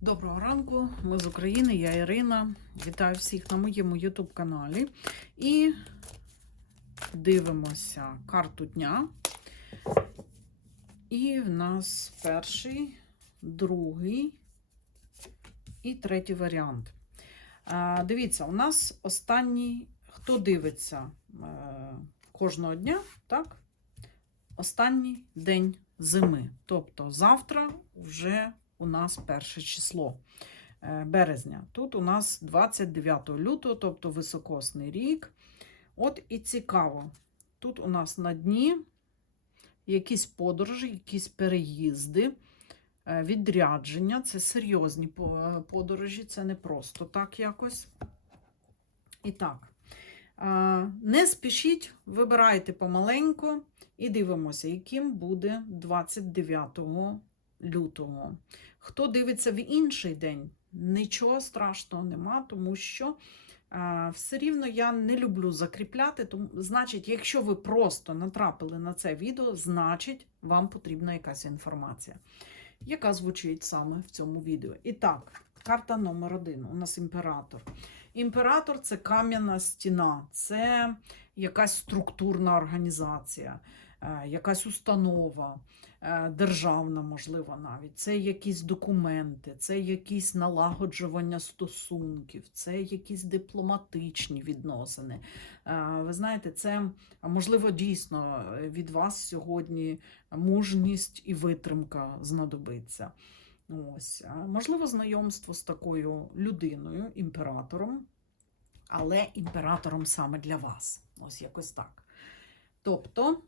Доброго ранку, ми з України, я Ірина. Вітаю всіх на моєму YouTube каналі. І дивимося карту дня. І в нас перший, другий і третій варіант. Дивіться, у нас останній, хто дивиться е, кожного дня, так? Останній день зими. Тобто завтра вже у нас перше число е, березня. Тут у нас 29 лютого, тобто високосний рік. От і цікаво. Тут у нас на дні якісь подорожі, якісь переїзди, е, відрядження. Це серйозні подорожі, це не просто так якось. І так. е, Не спішіть, вибирайте помаленьку і дивимося, яким буде 29 лютого. Хто дивиться в інший день, нічого страшного нема, тому що а, все рівно я не люблю закріпляти. Тому, значить, якщо ви просто натрапили на це відео, значить, вам потрібна якась інформація, яка звучить саме в цьому відео. І так, карта номер один. У нас імператор. Імператор це кам'яна стіна, це якась структурна організація, якась установа е, державна, можливо, навіть. Це якісь документи, це якісь налагоджування стосунків, це якісь дипломатичні відносини. Е, Ви знаєте, це можливо дійсно е, від вас сьогодні мужність і витримка знадобиться. Ось, можливо, знайомство з такою людиною, імператором, але імператором саме для вас. Ось якось так. Тобто,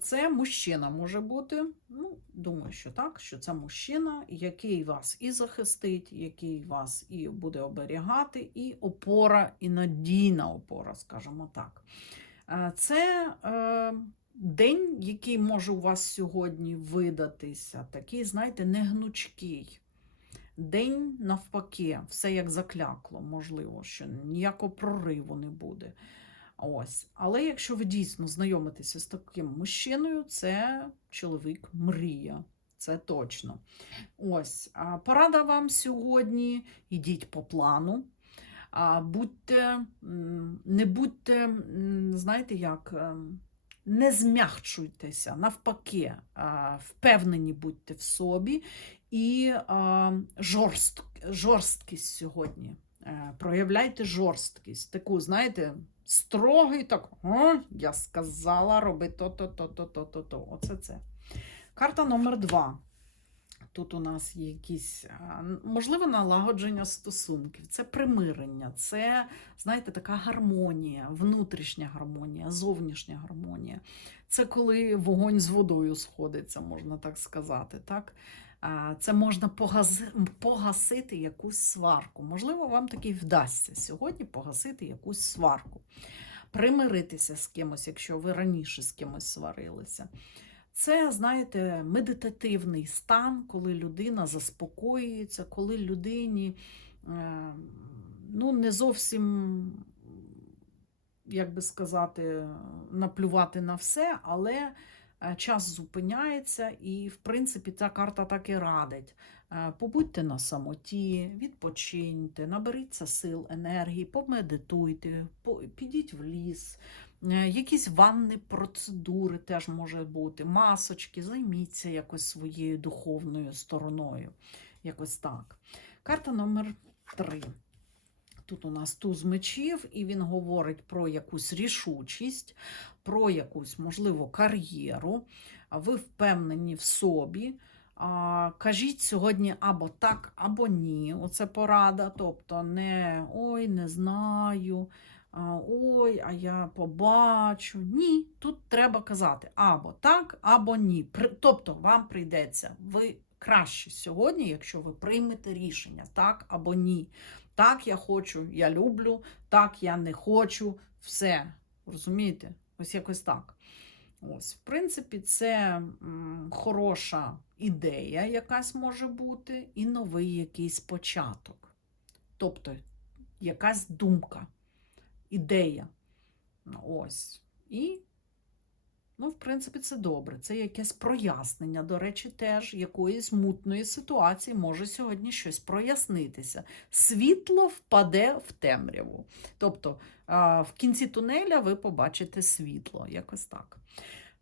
це мужчина може бути. Ну, думаю, що так, що це мужчина, який вас і захистить, який вас і буде оберігати, і опора, і надійна опора, скажімо так. Е, Це е, день, який може у вас сьогодні видатися, такий, знаєте, негнучкий. День навпаки, все як заклякло, можливо, що ніякого прориву не буде. Ось. Але якщо ви дійсно знайомитеся з таким мужчиною, це чоловік мрія. Це точно. Ось. Порада вам сьогодні: йдіть по плану. Будьте, не будьте, знаєте як, ем, не змягчуйтеся, навпаки, впевнені будьте в собі і жорст, жорсткість сьогодні. Е, Проявляйте жорсткість, таку, знаєте, строгий, так, я сказала, роби то-то, то-то, то-то, то. Оце це. Карта номер два. Тут у нас є якісь, можливо, налагодження стосунків, це примирення, це, знаєте, така гармонія, внутрішня гармонія, зовнішня гармонія. Це коли вогонь з водою сходиться, можна так сказати. Так? Це можна погасити якусь сварку. Можливо, вам таки вдасться сьогодні погасити якусь сварку, примиритися з кимось, якщо ви раніше з кимось сварилися. Це, знаєте, медитативний стан, коли людина заспокоюється, коли людині е, ну, не зовсім, як би сказати, наплювати на все, але час зупиняється, і, в принципі, ця карта так і радить. Е, Побудьте на самоті, відпочиньте, наберіться сил, енергії, помедитуйте, по- підіть в ліс, Е, Якісь ванни процедури теж може бути, масочки, займіться якось своєю духовною стороною. Якось так. Карта номер три. Тут у нас туз мечів, і він говорить про якусь рішучість, про якусь, можливо, кар'єру. Ви впевнені в собі. Кажіть сьогодні або так, або ні. Оце порада. Тобто не ой, не знаю. Ой, а я побачу. Ні, тут треба казати або так, або ні. Тобто вам прийдеться, ви краще сьогодні, якщо ви приймете рішення так або ні. Так, я хочу, я люблю, так, я не хочу, все. Розумієте? Ось якось так. Ось, в принципі, це м, хороша ідея, якась може бути, і новий якийсь початок. Тобто, якась думка ідея. Ось. І Ну, в принципі, це добре. Це якесь прояснення. До речі, теж якоїсь мутної ситуації може сьогодні щось прояснитися. Світло впаде в темряву. Тобто в кінці тунеля ви побачите світло. Якось так.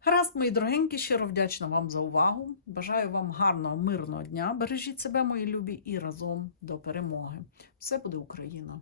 Гаразд, мої дорогенькі, щиро вдячна вам за увагу. Бажаю вам гарного, мирного дня. Бережіть себе, мої любі, і разом до перемоги. Все буде Україна!